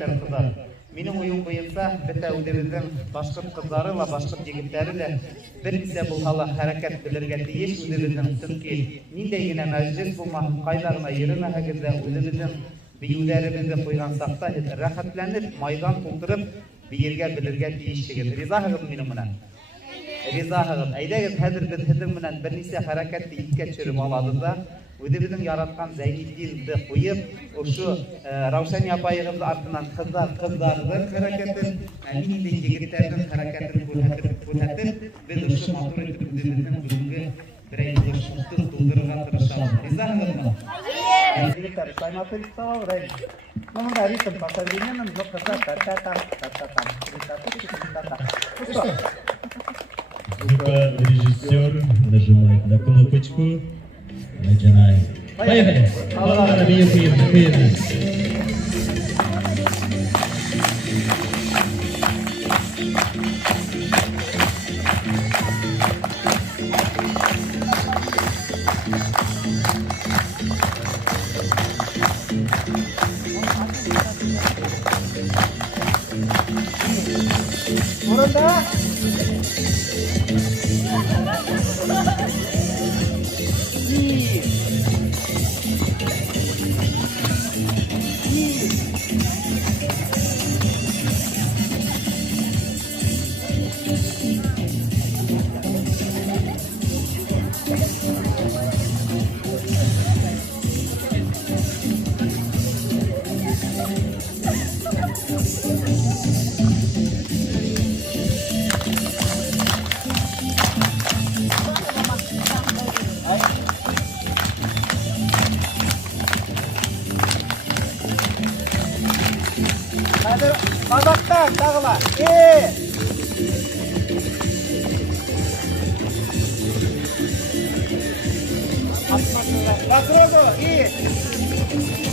бетер кызар. Менің ойым бойынша бітә үдебіздің башқұрт қыздары ла башқұрт жігіттері де бірінші бұл хала харакет білерге тиеш үдебіздің түнки ниндей генә мәжлис булма кайдагына йөрмәһәгездә үдебіздің биюләребезді қойған сақта рәхәтләнеп майдан тултырып биергә белергә тиешлеген. Ризаһығыз минем менән? Ризаһығыз. Әйдәгез хәзер без һезнең менән берничә хәрәкәтне искә төшереп алабыз да үдебезнең яраткан Зәйнетдинды куеп, ошо Раушания апайыбыз артынан кызларның хәрәкәтен, нинди егетләрнең хәрәкәтен күрһәтеп, без ошо матур итеп үдебезнең бүгенге берәй бурычыбызны тулдырырга тырышабыз. Ризаһығызмы? Егетләр, сайматып сау, Мында ритм по современным, но Группа режиссер нажимает на кнопочку. Начинаем. Поехали! Orada. Hadi bazaktan dağıla. Atma şurada. Bak oldu. İyi.